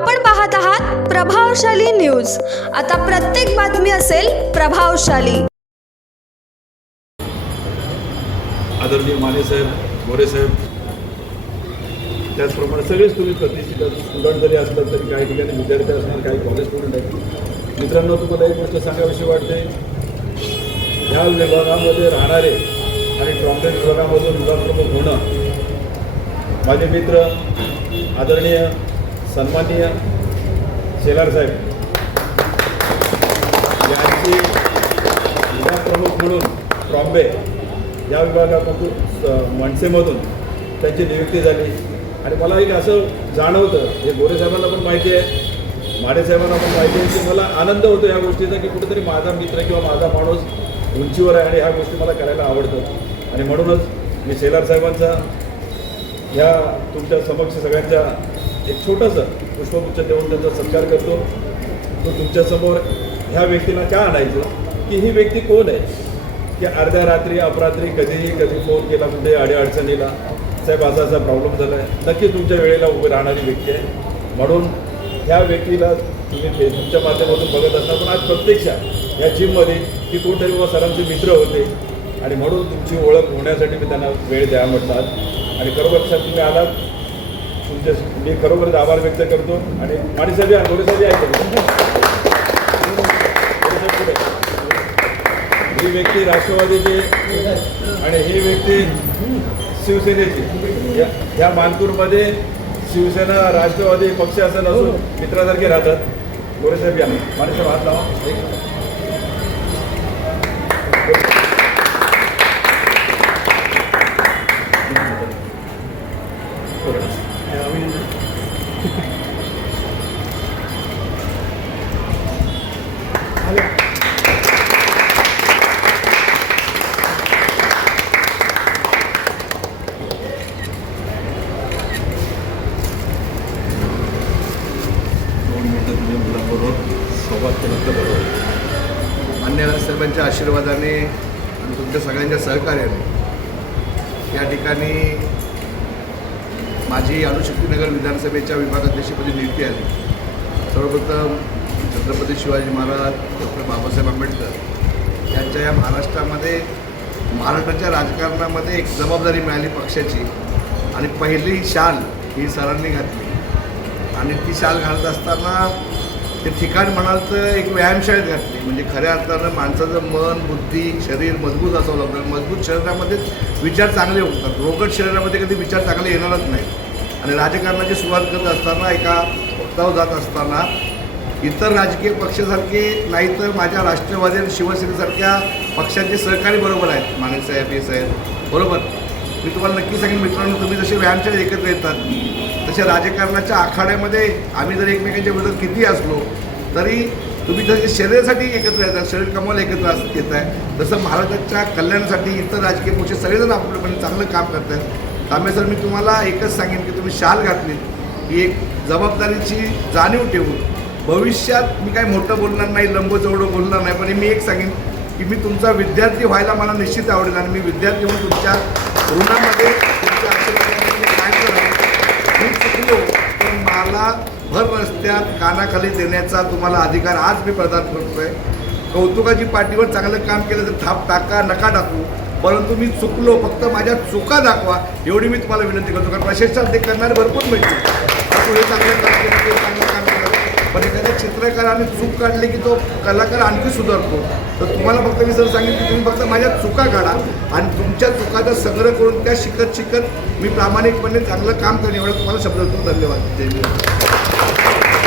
आपण पाहत आहात प्रभावशाली न्यूज. आता प्रत्येक बातमी असेल प्रभावशाली. आदरणीय मानेसाहेब गोरेसाहेब त्याचप्रमाणे सगळेच तुम्ही प्रतिष्ठित स्टुडंट जरी असलं तरी काही ठिकाणी विद्यार्थी असणार काही कॉलेज स्टुडंट आहेत. मित्रांनो तुम्हाला एक गोष्ट सांगावीशी वाटते. ह्या विभागामध्ये राहणारे आणि ट्रॉम्पेट विभागामधून विभाग होणं माझे मित्र आदरणीय सन्माननीय शेलार साहेब. यांची विभाग प्रमुख म्हणून ट्रॉम्बे या विभागामधून मनसेमधून त्यांची नियुक्ती झाली. आणि मला एक असं जाणवतं हे गोरेसाहेबांना पण माहिती आहे माडेसाहेबांना पण माहिती आहे की मला आनंद होतो या गोष्टीचा की कुठेतरी माझा मित्र किंवा माझा माणूस उंचीवर आहे आणि ह्या गोष्टी मला करायला आवडतं. आणि म्हणूनच मी शेलार साहेबांचा ह्या तुमच्या समक्ष सगळ्यांच्या एक छोटंसं पुष्पगुच्छ देऊन त्यांचा सत्कार करतो. तो तुमच्यासमोर ह्या व्यक्तीला का आणायचं? की ही व्यक्ती कोण आहे? की अर्ध्या रात्री अपरात्री कधीही कधी फोन केला म्हणजे अडीअडचणीला साहेब असा असा प्रॉब्लेम झाला आहे नक्की तुमच्या वेळेला उभी राहणारी व्यक्ती आहे. म्हणून ह्या व्यक्तीला तुम्ही फेसबुकच्या माध्यमातून बघत असता पण आज प्रत्यक्षात या जिममध्ये की कोणतरी बाबा सरांचे मित्र होते. आणि म्हणून तुमची ओळख होण्यासाठी मी त्यांना वेळ द्या म्हणतात आणि खरोखर साहेब तुम्ही आलात. तुमचे मी खरोखरच आभार व्यक्त करतो आणि आणि साहेब या गोरे साहेब ही व्यक्ती राष्ट्रवादीची आणि ही व्यक्ती शिवसेनेची. या ह्या मानपूरमध्ये शिवसेना राष्ट्रवादी पक्ष असं नसून मित्रासारखे राहतात. गोरेसाहेब या. माणूस हात लावा. बरोबर सोबत संवाद केला तर बरोबर मान्य साहेबांच्या आशीर्वादाने आणि तुमच्या सगळ्यांच्या सहकार्याने या ठिकाणी माझी अणुशक्तीनगर विधानसभेच्या विभागाध्यक्षपदी नियुक्ती आली. सर्वप्रथम छत्रपती शिवाजी महाराज डॉक्टर बाबासाहेब आंबेडकर यांच्या या महाराष्ट्रामध्ये महाराष्ट्राच्या राजकारणामध्ये एक जबाबदारी मिळाली पक्षाची आणि पहिली शाल ही सरांनी घातली. आणि ती शाल घालत असताना ते ठिकाण म्हणाल तर एक व्यायामशाळेत घातली. म्हणजे खऱ्या अर्थानं माणसाचं मन बुद्धी शरीर मजबूत असावं लागतं. मजबूत शरीरामध्ये विचार चांगले होतात. रोगट शरीरामध्ये कधी विचार चांगले येणारच नाही. आणि राजकारणाची सुरुवात करत असताना एका वक्तावर जात असताना इतर राजकीय पक्षासारखे नाही तर माझ्या राष्ट्रवादी आणि शिवसेनेसारख्या पक्षांचे सहकारी बरोबर आहेत. माणिक साहेब हे साहेब. बरोबर? मी तुम्हाला नक्की सांगेन मित्रांनो तुम्ही जसे व्यायामशाळेत एकत्र येतात तशा राजकारणाच्या आखाड्यामध्ये आम्ही जर एकमेकांच्या विरोधात किती असलो तरी तुम्ही जसे शरीरासाठी एकत्र येतात शरीर कमवायला एकत्र अस येत आहे तसं महाराष्ट्राच्या कल्याणासाठी इतर राजकीय पक्ष सगळेजण आपल्यापणे चांगलं काम करत आहेत त्यामुळे सर मी तुम्हाला एकच सांगेन की तुम्ही शाल घातली. ही एक जबाबदारीची जाणीव ठेवून भविष्यात मी काय मोठं बोलणार नाही लंब चौडं बोलणार नाही पण मी एक सांगेन की मी तुमचा विद्यार्थी व्हायला मला निश्चित आवडेल आणि मी विद्यार्थी म्हणून तुमच्या ऋणामध्ये तुमच्या आशीर्वादाने मी कायम राहीन. मी चुकलो आपला मला भर रस्त्यात कानाखाली देण्याचा तुम्हाला अधिकार आज मी प्रदान करतोय. कौतुकाची पाठीवर चांगलं काम केलं तर थाप टाका नका टाकू. परंतु मी चुकलो फक्त माझ्या चुका दाखवा एवढी मी तुम्हाला विनंती करतो. कारण प्रशिक्षण ते करणारे भरपूर मिळतील. हे चांगलं काम केलं ते चांगलं काम चित्रकाराने चूक काढली की तो कलाकार आणखी सुधारतो. तर तुम्हाला फक्त मी सर सांगेन की तुम्ही फक्त माझ्या चुका काढा आणि तुमच्या चुकाचा संग्रह करून त्या शिकत शिकत मी प्रामाणिकपणे चांगलं काम करेन एवढं तुम्हाला शब्द धन्यवाद. जय